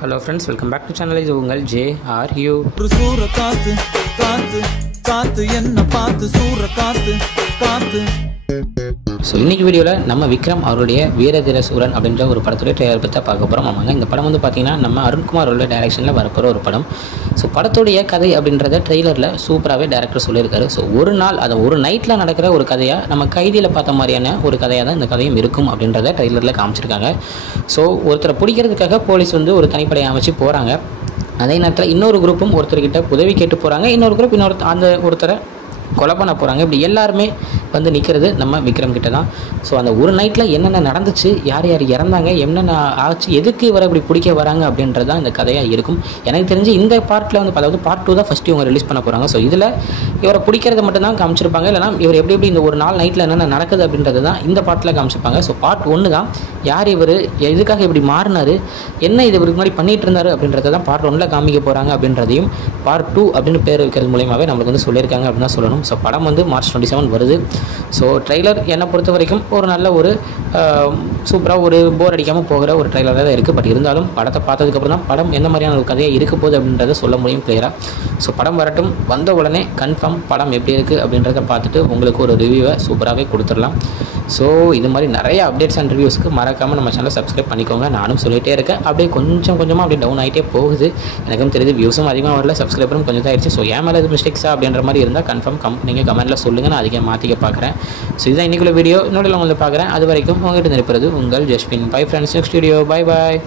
Hello friends, welcome back to channel. இது உங்கள் JRU. சூற காத்து காத்து காத்து என்ன பார்த்து சூற காத்து காத்து. ஸோ இன்றைக்கி வீடியோவில் நம்ம விக்ரம் அவருடைய வீரதீர சூரன் அப்படின்ற ஒரு படத்துடைய ட்ரெய்லர் பற்றி பார்க்க போகிறோம். ஆமாங்க, இந்த படம் வந்து பார்த்திங்கன்னா நம்ம அருண்குமார் அவருடைய டைரக்ஷனில் வரப்போகிற ஒரு படம். ஸோ படத்துடைய கதை அப்படின்றத ட்ரெய்லரில் சூப்பராகவே டேரக்டர் சொல்லியிருக்காரு. ஸோ ஒரு நாள் அதை ஒரு நைட்டில் நடக்கிற ஒரு கதையாக நம்ம கைதியில் பார்த்த மாதிரியான ஒரு கதையாக தான் இந்த கதையும் இருக்கும் அப்படின்றத ட்ரெய்லரில் காமிச்சிருக்காங்க. ஸோ ஒருத்தரை பிடிக்கிறதுக்காக போலீஸ் வந்து ஒரு தனிப்படையை அமைச்சு போகிறாங்க. அதே நேரத்தில் இன்னொரு குரூப்பும் ஒருத்தர்கிட்ட உதவி கேட்டு போகிறாங்க. இன்னொரு குரூப் அந்த ஒருத்தரை கொலை பண்ண போகிறாங்க. இப்படி எல்லாருமே வந்து நிற்கிறது நம்ம விக்ரம் கிட்ட தான். ஸோ அந்த ஒரு நைட்டில் என்னென்ன நடந்துச்சு, யார் யார் இறந்தாங்க, என்னென்ன ஆச்சு, எதுக்கு இவரை இப்படி பிடிக்க வராங்க அப்படின்றது தான் இந்த கதையாக இருக்கும். எனக்கு தெரிஞ்சு இந்த பார்ட்டில் வந்து அதாவது பார்ட் 2 தான் ஃபஸ்ட்டு இவங்க ரிலீஸ் பண்ண போகிறாங்க. ஸோ இதில் இவரை பிடிக்கிறத மட்டும் தான் காமிச்சிருப்பாங்க. இல்லைனா இவர் எப்படி இந்த ஒரு நாள் நைட்டில் என்னென்ன நடக்குது அப்படின்றது தான் இந்த பார்ட்டில் காமிச்சிருப்பாங்க. ஸோ பார்ட் 1 தான் யார் இவர், எதுக்காக இப்படி மாறினார், என்ன இது இவருக்கு முன்னாடி பண்ணிகிட்டு இருந்தார் அப்படின்றத தான் பார்ட் 1 காமிக்க போகிறாங்க அப்படின்றதையும் பார்ட் 2 அப்படின்னு பேர் வைக்கிறது மூலியமாகவே நம்மளுக்கு வந்து சொல்லியிருக்காங்க அப்படின்னு தான் சொல்லணும். ஸோ படம் வந்து March 27 வருது. ஸோ ட்ரெய்லர் என்னை பொறுத்த வரைக்கும் ஒரு நல்ல ஒரு சூப்பராக ஒரு போர் அடிக்காமல் போகிற ஒரு ட்ரெய்லராக தான் இருக்குது. பட் இருந்தாலும் படத்தை பார்த்ததுக்கப்புறம் தான் படம் எந்த மாதிரியான ஒரு கதையாக இருக்க போகுது அப்படின்றத சொல்ல முடியும் கிளியராக. ஸோ படம் வரட்டும், வந்த உடனே கன்ஃபார்ம் படம் எப்படி இருக்குது அப்படின்றத பார்த்துட்டு உங்களுக்கு ஒரு ரிவ்யூவை சூப்பராகவே கொடுத்துடலாம். ஸோ இது மாதிரி நிறைய அப்டேட்ஸ் அண்ட் ரிவ்யூஸ்க்கு மறக்காமல் நம்ம சேனலை சப்ஸ்கிரைப் பண்ணிக்கோங்க. நானும் சொல்லிகிட்டே இருக்கேன். அப்படியே கொஞ்சம் கொஞ்சமாக அப்படியே டவுன் ஆகிட்டே போகுது. எனக்கும் தெரியுது வியூஸும் அதிகமாக வரல, சப்ஸ்கிரைபரும் கொஞ்சம் தான் ஆயிடுச்சு. ஸோ ஏன் மேலே இது மிஸ்டேக்ஸா அப்படின்ற மாதிரி இருந்தால் கன்ஃபார்ம் நீங்கள் கமெண்ட்டில் சொல்லுங்கள். நான் அதிகம் மாற்றிக்க பார்க்குறேன். ஸோ இதுதான் இன்றைக்குள்ள வீடியோ. இன்னொரு உங்களுக்கு பார்க்குறேன். அது வரைக்கும் உங்கள்கிட்ட நிற்பது உங்கள் ஜஸ்பின். Bye friends, next video. Bye பாய்.